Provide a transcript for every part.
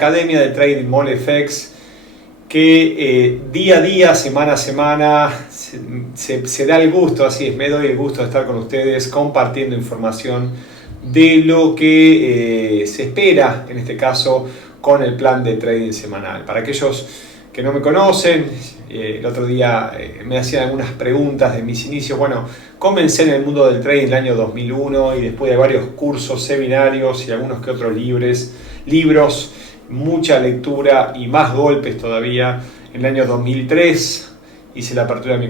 Academia de Trading MoleFX, que día a día, semana a semana, se da el gusto, así es, me doy el gusto de estar con ustedes compartiendo información de lo que se espera, en este caso, con el plan de trading semanal. Para aquellos que no me conocen, el otro día me hacían algunas preguntas de mis inicios. Bueno, comencé en el mundo del trading en el año 2001 y después de varios cursos, seminarios y algunos que otros libros, mucha lectura y más golpes todavía. En el año 2003 hice la apertura de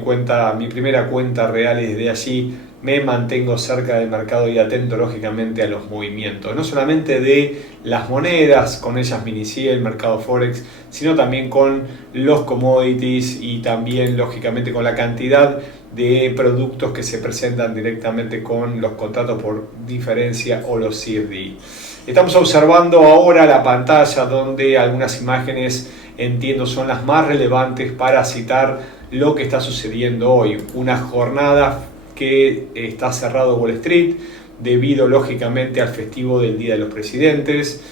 mi primera cuenta real, y desde allí me mantengo cerca del mercado y atento lógicamente a los movimientos, no solamente de las monedas, con ellas me inicié el mercado Forex, sino también con los commodities y también lógicamente con la cantidad de productos que se presentan directamente con los contratos por diferencia o los CFD. Estamos observando ahora la pantalla donde algunas imágenes, entiendo, son las más relevantes para citar lo que está sucediendo hoy. Una jornada que está cerrado Wall Street debido lógicamente al festivo del Día de los Presidentes,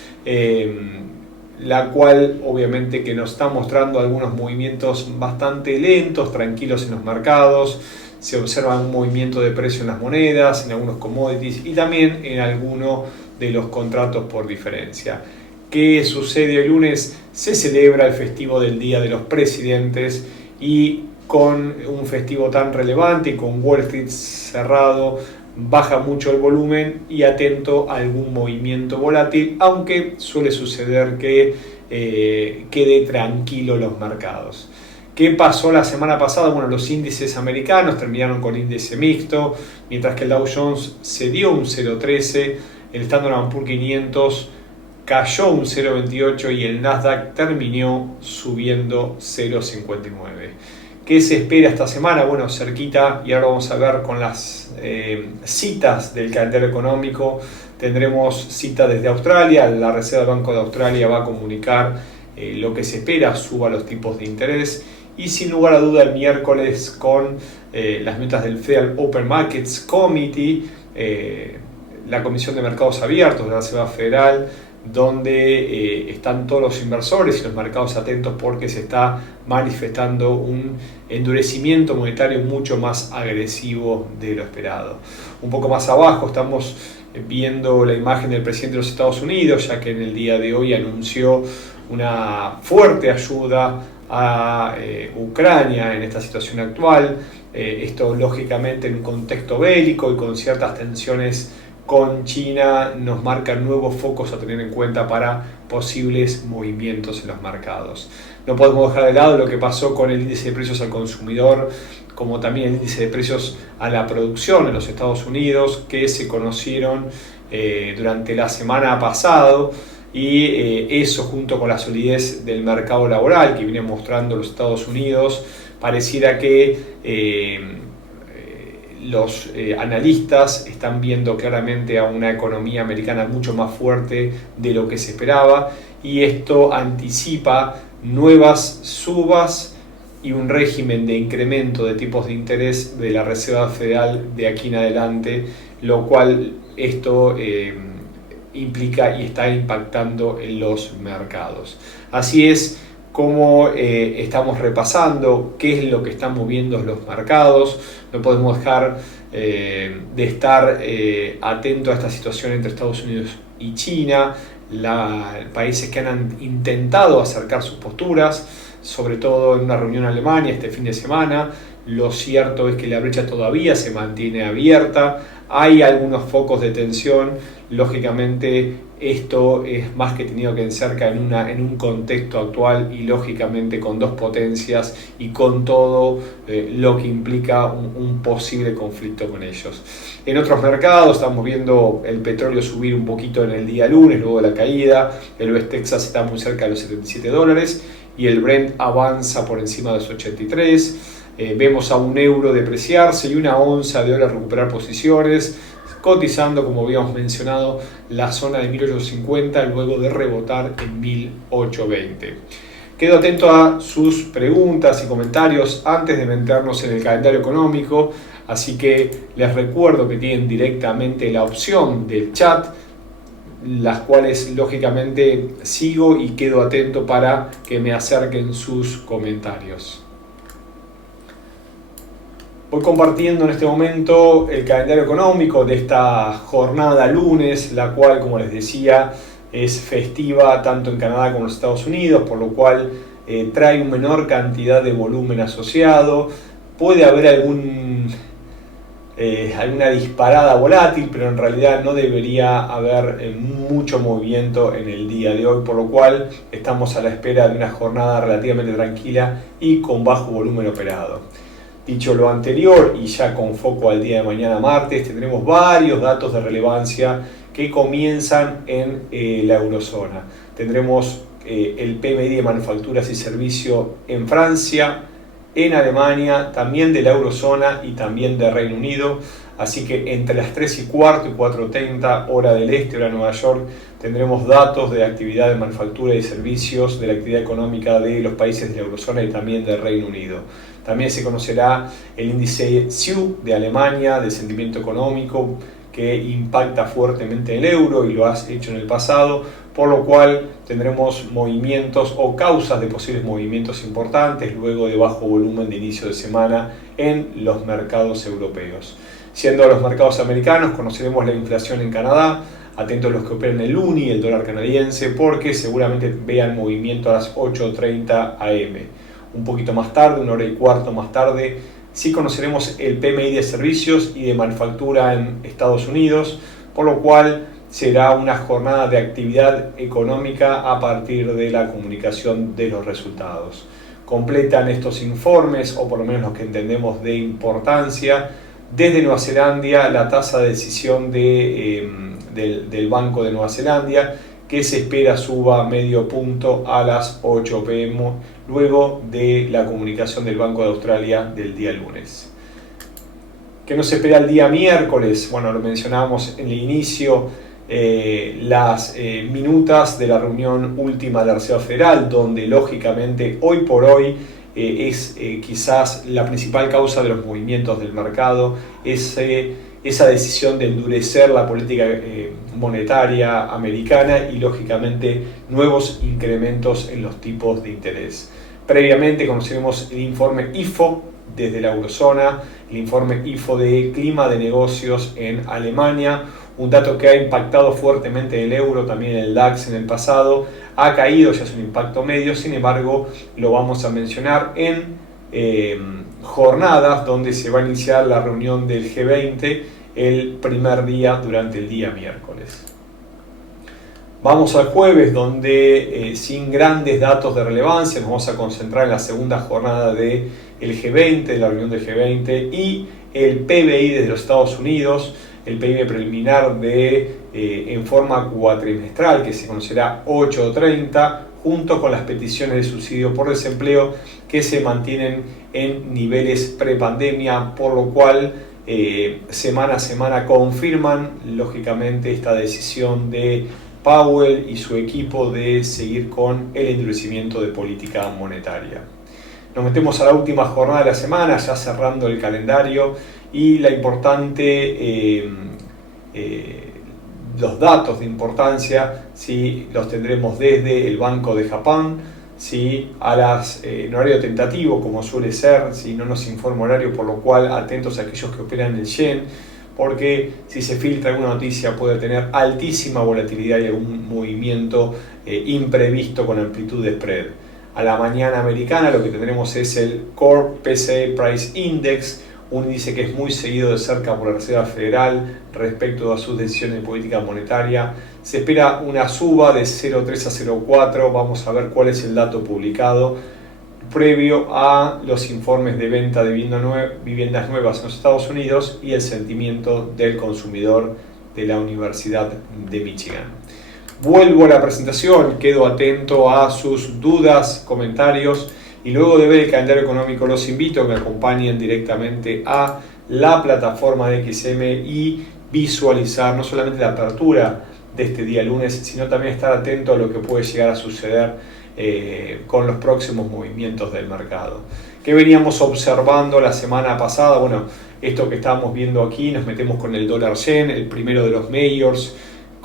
la cual obviamente que nos está mostrando algunos movimientos bastante lentos, tranquilos en los mercados. Se observa un movimiento de precio en las monedas, en algunos commodities y también en algunos de los contratos por diferencia. ¿Qué sucede el lunes? Se celebra el festivo del Día de los Presidentes y con un festivo tan relevante y con Wall Street cerrado, baja mucho el volumen y atento a algún movimiento volátil, aunque suele suceder que quede tranquilo los mercados. ¿Qué pasó la semana pasada? Bueno, los índices americanos terminaron con índice mixto, mientras que el Dow Jones cedió un 0,13, el Standard & Poor's 500 cayó un 0,28 y el Nasdaq terminó subiendo 0,59. ¿Qué se espera esta semana? Bueno, cerquita, y ahora vamos a ver con las citas del calendario económico. Tendremos cita desde Australia, la Reserva del Banco de Australia va a comunicar lo que se espera, suba los tipos de interés. Y sin lugar a duda el miércoles con las metas del Federal Open Markets Committee, la Comisión de Mercados Abiertos de la Reserva Federal, donde están todos los inversores y los mercados atentos porque se está manifestando un endurecimiento monetario mucho más agresivo de lo esperado. Un poco más abajo estamos viendo la imagen del presidente de los Estados Unidos, ya que en el día de hoy anunció una fuerte ayuda a Ucrania en esta situación actual. Esto lógicamente en un contexto bélico y con ciertas tensiones con China nos marcan nuevos focos a tener en cuenta para posibles movimientos en los mercados. No podemos dejar de lado lo que pasó con el índice de precios al consumidor, como también el índice de precios a la producción en los Estados Unidos, que se conocieron durante la semana pasada, y eso junto con la solidez del mercado laboral que viene mostrando los Estados Unidos, pareciera que los analistas están viendo claramente a una economía americana mucho más fuerte de lo que se esperaba, y esto anticipa nuevas subas y un régimen de incremento de tipos de interés de la Reserva Federal de aquí en adelante, lo cual esto implica y está impactando en los mercados. Así es como estamos repasando qué es lo que están moviendo los mercados. No podemos dejar de estar atentos a esta situación entre Estados Unidos y China, países que han intentado acercar sus posturas, sobre todo en una reunión en Alemania este fin de semana. Lo cierto es que la brecha todavía se mantiene abierta, hay algunos focos de tensión. Lógicamente esto es más que tenido que encerca en un contexto actual y lógicamente con dos potencias y con todo lo que implica un posible conflicto con ellos. En otros mercados estamos viendo el petróleo subir un poquito en el día lunes luego de la caída, el West Texas está muy cerca de los $77 y el Brent avanza por encima de los 83. Vemos a un euro depreciarse y una onza de oro recuperar posiciones, cotizando, como habíamos mencionado, la zona de 1850 luego de rebotar en 1820. Quedo atento a sus preguntas y comentarios antes de meternos en el calendario económico, así que les recuerdo que tienen directamente la opción del chat las cuales lógicamente sigo y quedo atento para que me acerquen sus comentarios. Voy compartiendo en este momento el calendario económico de esta jornada lunes, la cual, como les decía, es festiva tanto en Canadá como en los Estados Unidos, por lo cual trae una menor cantidad de volumen asociado. Puede haber alguna disparada volátil, pero en realidad no debería haber mucho movimiento en el día de hoy, por lo cual estamos a la espera de una jornada relativamente tranquila y con bajo volumen operado. Dicho lo anterior, y ya con foco al día de mañana martes, tendremos varios datos de relevancia que comienzan en la eurozona. Tendremos el PMI de manufacturas y servicios en Francia, en Alemania, también de la eurozona y también de Reino Unido. Así que entre las 3:15 y 4:30 hora del este, hora de Nueva York, tendremos datos de actividad de manufactura y servicios, de la actividad económica de los países de la eurozona y también del Reino Unido. También se conocerá el índice SIU de Alemania, de sentimiento económico, que impacta fuertemente el euro y lo ha hecho en el pasado, por lo cual tendremos movimientos o causas de posibles movimientos importantes luego de bajo volumen de inicio de semana en los mercados europeos. Siendo los mercados americanos, conoceremos la inflación en Canadá, atentos a los que operan el UNI, el dólar canadiense, porque seguramente vean movimiento a las 8:30 am. Un poquito más tarde, 1:15 más tarde, sí conoceremos el PMI de servicios y de manufactura en Estados Unidos, por lo cual será una jornada de actividad económica a partir de la comunicación de los resultados. Completan estos informes, o por lo menos los que entendemos de importancia, desde Nueva Zelanda, la tasa de decisión del Banco de Nueva Zelanda, que se espera suba medio punto a las 8 p.m. luego de la comunicación del Banco de Australia del día lunes. ¿Qué nos espera el día miércoles? Bueno, lo mencionábamos en el inicio, las minutas de la reunión última de la Reserva Federal, donde lógicamente hoy por hoy es quizás la principal causa de los movimientos del mercado, esa decisión de endurecer la política monetaria americana y lógicamente nuevos incrementos en los tipos de interés. Previamente conoceremos el informe IFO desde la eurozona, el informe IFO de clima de negocios en Alemania, un dato que ha impactado fuertemente el euro, también el DAX en el pasado, ha caído, ya es un impacto medio, sin embargo lo vamos a mencionar en jornadas donde se va a iniciar la reunión del G20 el primer día durante el día miércoles. Vamos al jueves, donde sin grandes datos de relevancia nos vamos a concentrar en la segunda jornada del G20, de la reunión del G20, y el PBI desde los Estados Unidos, el PIB preliminar en forma cuatrimestral, que se conocerá 8:30, junto con las peticiones de subsidio por desempleo que se mantienen en niveles prepandemia, por lo cual semana a semana confirman lógicamente esta decisión de Powell y su equipo de seguir con el endurecimiento de política monetaria. Nos metemos a la última jornada de la semana, ya cerrando el calendario, y la importante, los datos de importancia, ¿sí? Los tendremos desde el Banco de Japón, ¿sí? En horario tentativo, como suele ser, ¿sí? No nos informa horario, por lo cual atentos a aquellos que operan el yen, porque si se filtra alguna noticia puede tener altísima volatilidad y algún movimiento imprevisto con amplitud de spread. A la mañana americana lo que tendremos es el Core PCE Price Index, un índice que es muy seguido de cerca por la Reserva Federal respecto a sus decisiones de política monetaria. Se espera una suba de 0,3 a 0,4, vamos a ver cuál es el dato publicado previo a los informes de venta de viviendas nuevas en los Estados Unidos y el sentimiento del consumidor de la Universidad de Michigan. Vuelvo a la presentación, quedo atento a sus dudas, comentarios, y luego de ver el calendario económico los invito a que me acompañen directamente a la plataforma de XM y visualizar no solamente la apertura de este día lunes, sino también estar atento a lo que puede llegar a suceder con los próximos movimientos del mercado. ¿Qué veníamos observando la semana pasada? Bueno, esto que estábamos viendo aquí, nos metemos con el dólar yen, el primero de los mayors,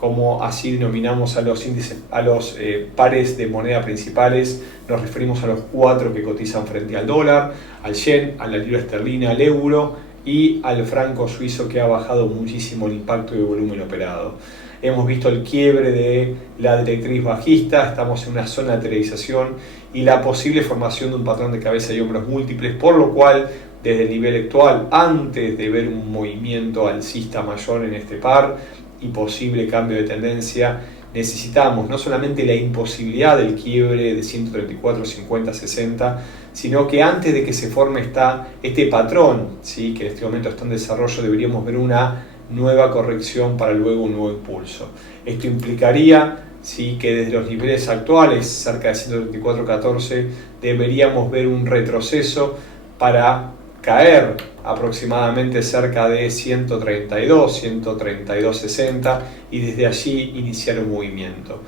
como así denominamos a los índices, a los pares de moneda principales. Nos referimos a los 4 que cotizan frente al dólar, al yen, a la libra esterlina, al euro y al franco suizo, que ha bajado muchísimo el impacto de volumen operado. Hemos visto el quiebre de la directriz bajista, estamos en una zona de lateralización y la posible formación de un patrón de cabeza y hombros múltiples, por lo cual desde el nivel actual, antes de ver un movimiento alcista mayor en este par y posible cambio de tendencia, necesitamos no solamente la imposibilidad del quiebre de 134, 50, 60, sino que antes de que se forme este patrón, ¿sí?, que en este momento está en desarrollo, deberíamos ver una nueva corrección para luego un nuevo impulso. Esto implicaría, sí, que desde los niveles actuales, cerca de 134.14, deberíamos ver un retroceso para caer aproximadamente cerca de 132, 132.60 y desde allí iniciar un movimiento.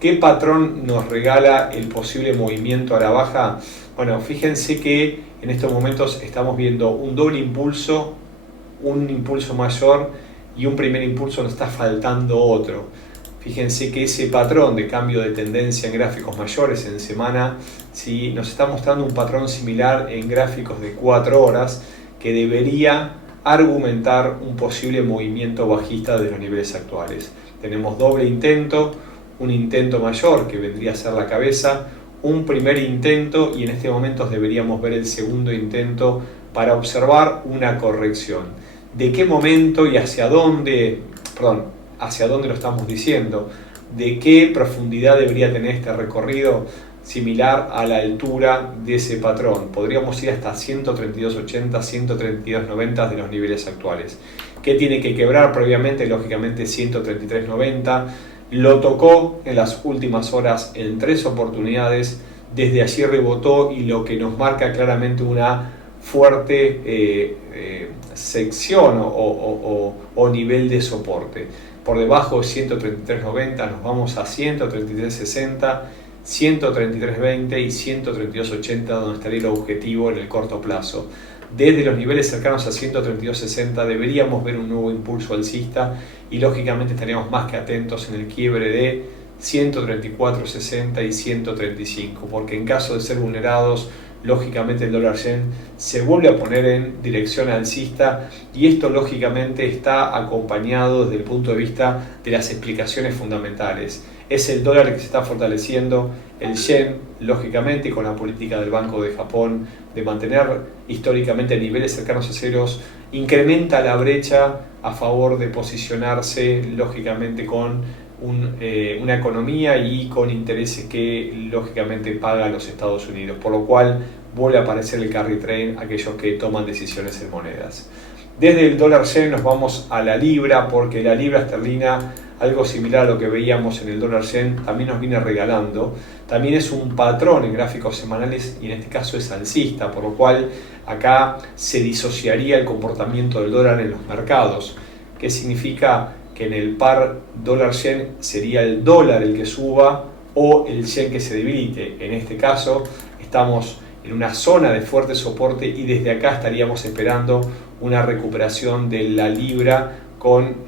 ¿Qué patrón nos regala el posible movimiento a la baja? Bueno, fíjense que en estos momentos estamos viendo un doble impulso, un impulso mayor y un primer impulso, nos está faltando otro. Fíjense que ese patrón de cambio de tendencia en gráficos mayores en semana, ¿sí?, nos está mostrando un patrón similar en gráficos de 4 horas que debería argumentar un posible movimiento bajista de los niveles actuales. Tenemos doble intento, un intento mayor que vendría a ser la cabeza, un primer intento y en este momento deberíamos ver el segundo intento para observar una corrección. ¿De qué momento y hacia dónde lo estamos diciendo? ¿De qué profundidad debería tener este recorrido? Similar a la altura de ese patrón. Podríamos ir hasta 132.80, 132.90 de los niveles actuales. ¿Qué tiene que quebrar previamente? Lógicamente 133.90. Lo tocó en las últimas horas en 3 oportunidades. Desde allí rebotó y lo que nos marca claramente una fuerte sección o nivel de soporte. Por debajo de 133.90 nos vamos a 133.60, 133.20 y 132.80, donde estaría el objetivo en el corto plazo. Desde los niveles cercanos a 132.60 deberíamos ver un nuevo impulso alcista y lógicamente estaríamos más que atentos en el quiebre de 134.60 y 135, porque en caso de ser vulnerados, lógicamente el dólar yen se vuelve a poner en dirección alcista y esto lógicamente está acompañado desde el punto de vista de las explicaciones fundamentales. Es el dólar que se está fortaleciendo, el yen lógicamente, y con la política del Banco de Japón de mantener históricamente niveles cercanos a ceros, incrementa la brecha a favor de posicionarse lógicamente con una economía y con intereses que lógicamente paga los Estados Unidos, por lo cual vuelve a aparecer el carry trade, aquellos que toman decisiones en monedas. Desde el dólar yen nos vamos a la libra, porque la libra esterlina, algo similar a lo que veíamos en el dólar yen, también nos viene regalando. También es un patrón en gráficos semanales y en este caso es alcista, por lo cual acá se disociaría el comportamiento del dólar en los mercados. ¿Qué significa? Que en el par dólar-yen sería el dólar el que suba o el yen que se debilite. En este caso estamos en una zona de fuerte soporte y desde acá estaríamos esperando una recuperación de la libra con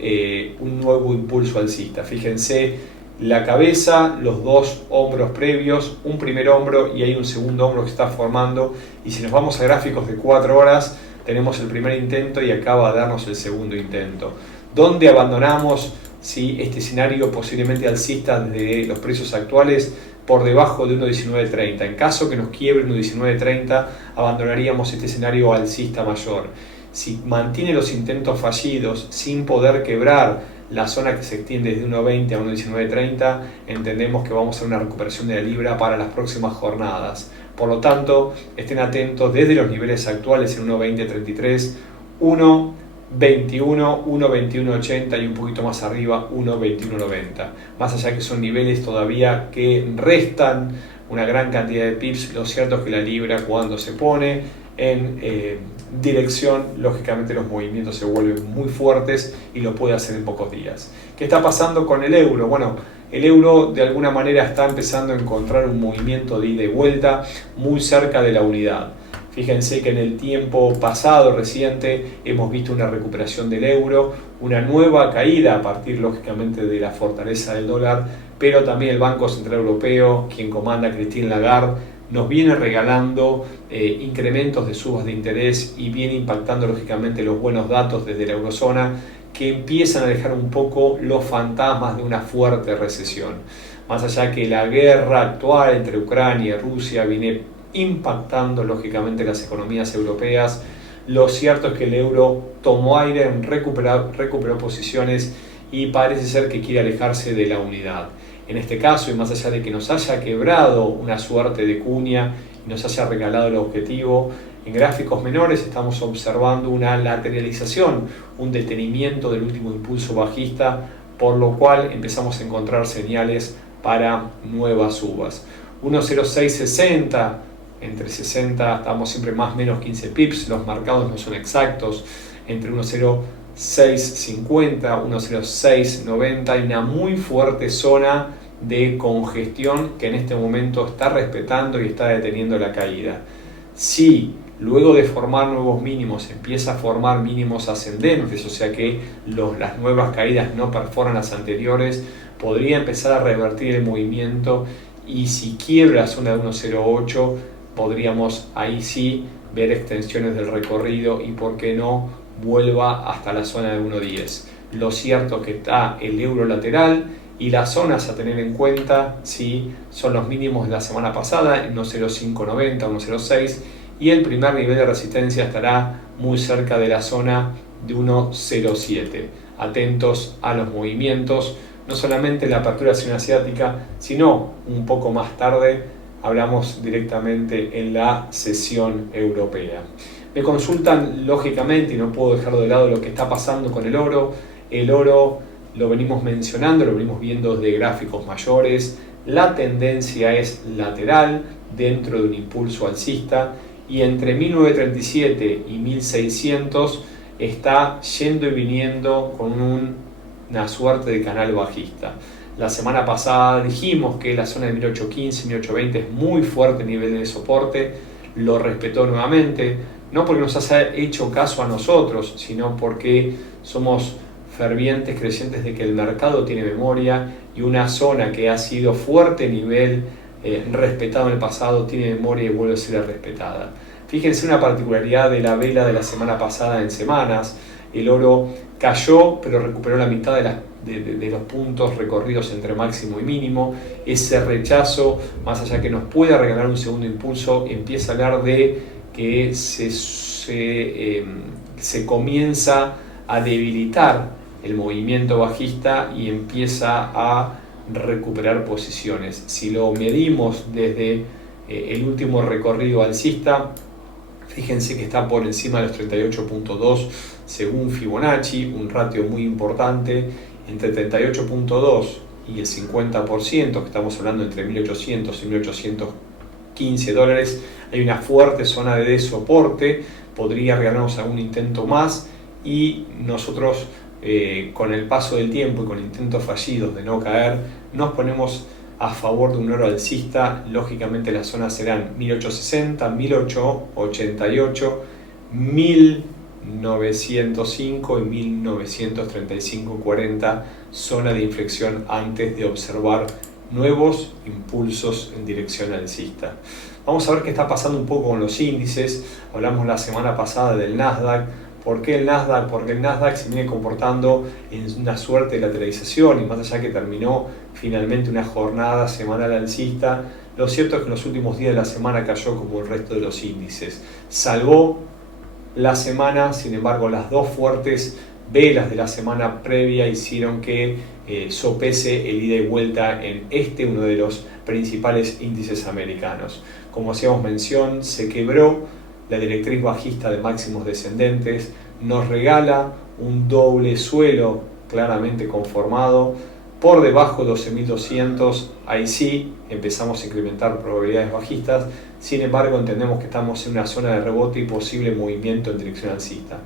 un nuevo impulso alcista. Fíjense la cabeza, los dos hombros previos, un primer hombro y hay un segundo hombro que está formando, y si nos vamos a gráficos de 4 horas tenemos el primer intento y acaba de darnos el segundo intento. ¿Dónde abandonamos este escenario posiblemente alcista de los precios actuales? Por debajo de 1.1930. En caso que nos quiebre 1.1930, abandonaríamos este escenario alcista mayor. Si mantiene los intentos fallidos sin poder quebrar la zona que se extiende desde 1.20 a 1.1930, entendemos que vamos a una recuperación de la libra para las próximas jornadas. Por lo tanto, estén atentos desde los niveles actuales en 1.2033, 1.21, 1.2180 y un poquito más arriba 1.2190. Más allá que son niveles todavía que restan una gran cantidad de pips, lo cierto es que la libra, cuando se pone en dirección, lógicamente los movimientos se vuelven muy fuertes y lo puede hacer en pocos días. ¿Qué está pasando con el euro? Bueno, el euro de alguna manera está empezando a encontrar un movimiento de ida y vuelta muy cerca de la unidad. Fíjense que en el tiempo pasado, reciente, hemos visto una recuperación del euro, una nueva caída a partir, lógicamente, de la fortaleza del dólar, pero también el Banco Central Europeo, quien comanda Christine Lagarde, nos viene regalando incrementos de subas de interés y viene impactando, lógicamente, los buenos datos desde la eurozona, que empiezan a dejar un poco los fantasmas de una fuerte recesión. Más allá que la guerra actual entre Ucrania y Rusia viene impactando lógicamente las economías europeas, lo cierto es que el euro tomó aire, recuperó posiciones y parece ser que quiere alejarse de la unidad. En este caso, y más allá de que nos haya quebrado una suerte de cuña y nos haya regalado el objetivo, en gráficos menores estamos observando una lateralización, un detenimiento del último impulso bajista, por lo cual empezamos a encontrar señales para nuevas subas. 1.0660, entre 60 estamos siempre más o menos 15 pips, los marcados no son exactos, entre 1.0650, 1.0690 hay una muy fuerte zona de congestión que en este momento está respetando y está deteniendo la caída. Si luego de formar nuevos mínimos empieza a formar mínimos ascendentes, o sea que las nuevas caídas no perforan las anteriores, podría empezar a revertir el movimiento y si quiebra la zona de 1.08 podríamos ahí sí ver extensiones del recorrido y por qué no vuelva hasta la zona de 1.10. Lo cierto es que está el euro lateral y las zonas a tener en cuenta sí, son los mínimos de la semana pasada, 1.0590, 1.06, y el primer nivel de resistencia estará muy cerca de la zona de 1.07. Atentos a los movimientos, no solamente en la apertura asiática, sino un poco más tarde hablamos directamente en la sesión europea. Me consultan lógicamente, y no puedo dejar de lado lo que está pasando con el oro. El oro lo venimos mencionando, lo venimos viendo desde gráficos mayores. La tendencia es lateral dentro de un impulso alcista y entre 1937 y 1600 está yendo y viniendo con una suerte de canal bajista. La semana pasada dijimos que la zona de 1815, 1820 es muy fuerte nivel de soporte, lo respetó nuevamente, no porque nos haya hecho caso a nosotros, sino porque somos fervientes creyentes de que el mercado tiene memoria y una zona que ha sido fuerte nivel respetado en el pasado tiene memoria y vuelve a ser respetada. Fíjense una particularidad de la vela de la semana pasada en semanas. El oro cayó, pero recuperó la mitad de los puntos recorridos entre máximo y mínimo. Ese rechazo, más allá que nos pueda regalar un segundo impulso, empieza a hablar de que se comienza a debilitar el movimiento bajista y empieza a recuperar posiciones. Si lo medimos desde el último recorrido alcista, fíjense que está por encima de los 38.2 según Fibonacci, un ratio muy importante, entre 38.2 y el 50%, que estamos hablando entre 1.800 y 1.815 dólares, hay una fuerte zona de soporte, podría regalarnos algún intento más y nosotros con el paso del tiempo y con intentos fallidos de no caer, nos ponemos a favor de un oro alcista. Lógicamente las zonas serán 1860, 1888, 1905 y 1935-40, zona de inflexión antes de observar nuevos impulsos en dirección alcista. Vamos a ver qué está pasando un poco con los índices. Hablamos la semana pasada del Nasdaq. ¿Por qué el Nasdaq? Porque el Nasdaq se viene comportando en una suerte de lateralización y más allá que terminó finalmente una jornada semanal alcista, lo cierto es que en los últimos días de la semana cayó como el resto de los índices. Salvó la semana, sin embargo las dos fuertes velas de la semana previa hicieron que sopese el ida y vuelta en uno de los principales índices americanos. Como hacíamos mención, se quebró la directriz bajista de máximos descendentes, nos regala un doble suelo claramente conformado por debajo de 12.200, ahí sí empezamos a incrementar probabilidades bajistas. Sin embargo, entendemos que estamos en una zona de rebote y posible movimiento en dirección alcista.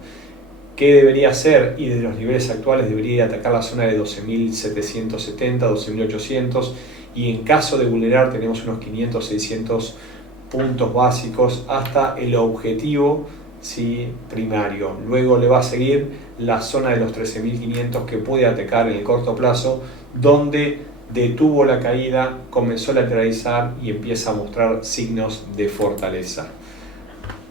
¿Qué debería hacer? Y desde los niveles actuales debería atacar la zona de 12.770, 12.800 y en caso de vulnerar tenemos unos 500, 600 puntos básicos hasta el objetivo, ¿sí?, primario. Luego le va a seguir la zona de los 13.500 que puede atacar en el corto plazo, donde detuvo la caída, comenzó a lateralizar y empieza a mostrar signos de fortaleza.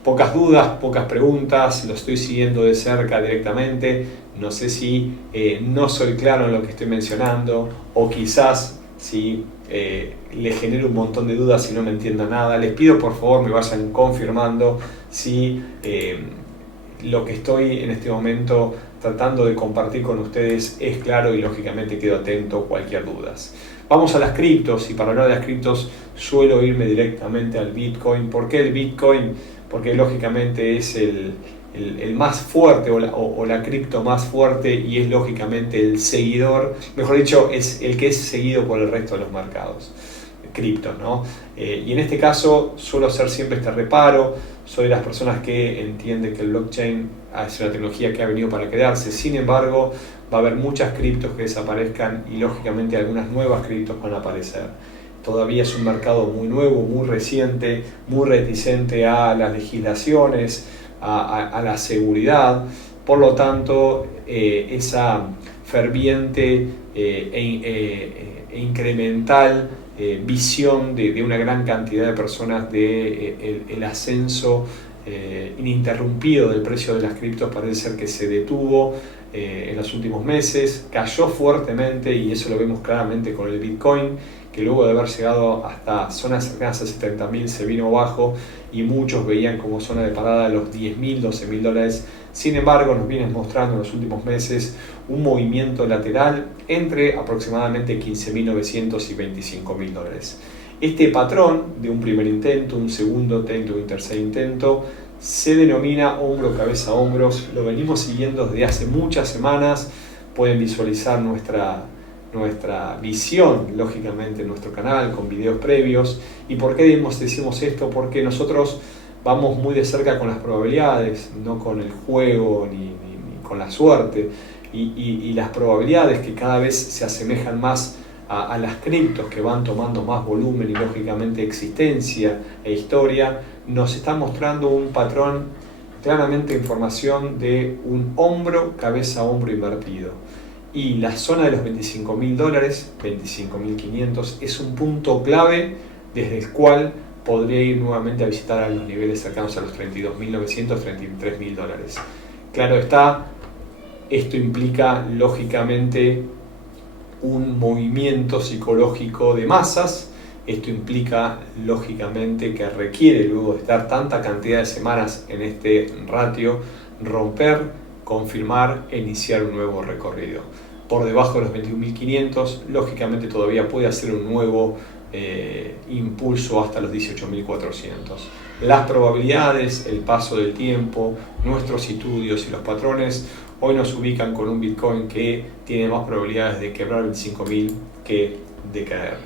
Pocas dudas, pocas preguntas, lo estoy siguiendo de cerca directamente. No sé si no soy claro en lo que estoy mencionando, o quizás si le genero un montón de dudas y no me entienda nada. Les pido por favor me vayan confirmando si lo que estoy en este momento tratando de compartir con ustedes es claro, y lógicamente quedo atento a cualquier duda. Vamos a las criptos, y para hablar de las criptos suelo irme directamente al Bitcoin. ¿Por qué el Bitcoin? Porque lógicamente es el más fuerte, o la cripto más fuerte, y es lógicamente el seguidor, mejor dicho, es el que es seguido por el resto de los mercados criptos, ¿no? Y en este caso suelo hacer siempre este reparo. Soy de las personas que entienden que el blockchain es una tecnología que ha venido para quedarse. Sin embargo, va a haber muchas criptos que desaparezcan, y lógicamente algunas nuevas criptos van a aparecer. Todavía es un mercado muy nuevo, muy reciente, muy reticente a las legislaciones, a la seguridad. Por lo tanto, esa ferviente e incremental visión de una gran cantidad de personas de el ascenso ininterrumpido del precio de las criptos parece ser que se detuvo en los últimos meses. Cayó fuertemente, y eso lo vemos claramente con el Bitcoin, que luego de haber llegado hasta zonas cercanas a 70.000 se vino abajo, y muchos veían como zona de parada los 10.000, 12.000 dólares. Sin embargo, nos vienen mostrando en los últimos meses un movimiento lateral entre aproximadamente 15.900 y 25.000 dólares. Este patrón de un primer intento, un segundo intento y un tercer intento se denomina hombro, cabeza, hombros. Lo venimos siguiendo desde hace muchas semanas. Pueden visualizar nuestra visión, lógicamente, en nuestro canal con videos previos. ¿Y por qué decimos esto? Porque nosotros vamos muy de cerca con las probabilidades, no con el juego ni con la suerte. Y las probabilidades, que cada vez se asemejan más a las criptos, que van tomando más volumen y lógicamente existencia e historia, nos está mostrando un patrón, claramente información de un hombro, cabeza, hombro invertido. Y la zona de los 25.000 dólares, 25.500, es un punto clave desde el cual podría ir nuevamente a visitar a los niveles cercanos a los 32.900, 33.000 dólares. Claro está, esto implica lógicamente un movimiento psicológico de masas. Esto implica lógicamente que requiere, luego de estar tanta cantidad de semanas en este ratio, romper, confirmar e iniciar un nuevo recorrido. Por debajo de los 21.500, lógicamente todavía puede hacer un nuevo impulso hasta los 18.400. Las probabilidades, el paso del tiempo, nuestros estudios y los patrones hoy nos ubican con un Bitcoin que tiene más probabilidades de quebrar 25.000 que de caer.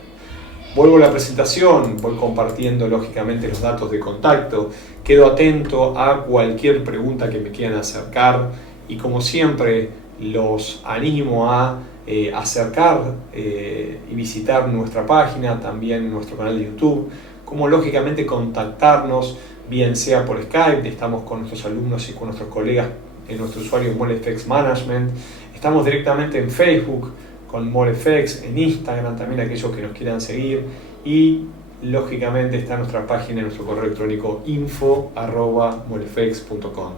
Vuelvo a la presentación, voy compartiendo lógicamente los datos de contacto. Quedo atento a cualquier pregunta que me quieran acercar, y como siempre los animo a acercar y visitar nuestra página, también nuestro canal de YouTube, como lógicamente contactarnos, bien sea por Skype. Estamos con nuestros alumnos y con nuestros colegas en nuestro usuario MoleFX Management. Estamos directamente en Facebook con MoleFX, en Instagram también aquellos que nos quieran seguir, y lógicamente está nuestra página, nuestro correo electrónico info@molefx.com.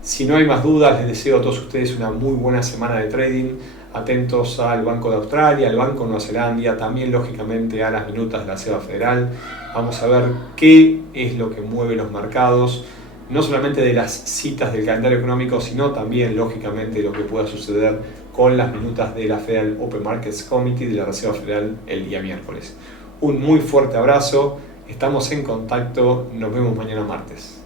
Si no hay más dudas, les deseo a todos ustedes una muy buena semana de trading. Atentos al Banco de Australia, al Banco de Nueva Zelanda, también lógicamente a las minutas de la Reserva Federal. Vamos a ver qué es lo que mueve los mercados, no solamente de las citas del calendario económico, sino también lógicamente lo que pueda suceder con las minutas de la Federal Open Markets Committee de la Reserva Federal el día miércoles. Un muy fuerte abrazo, estamos en contacto, nos vemos mañana martes.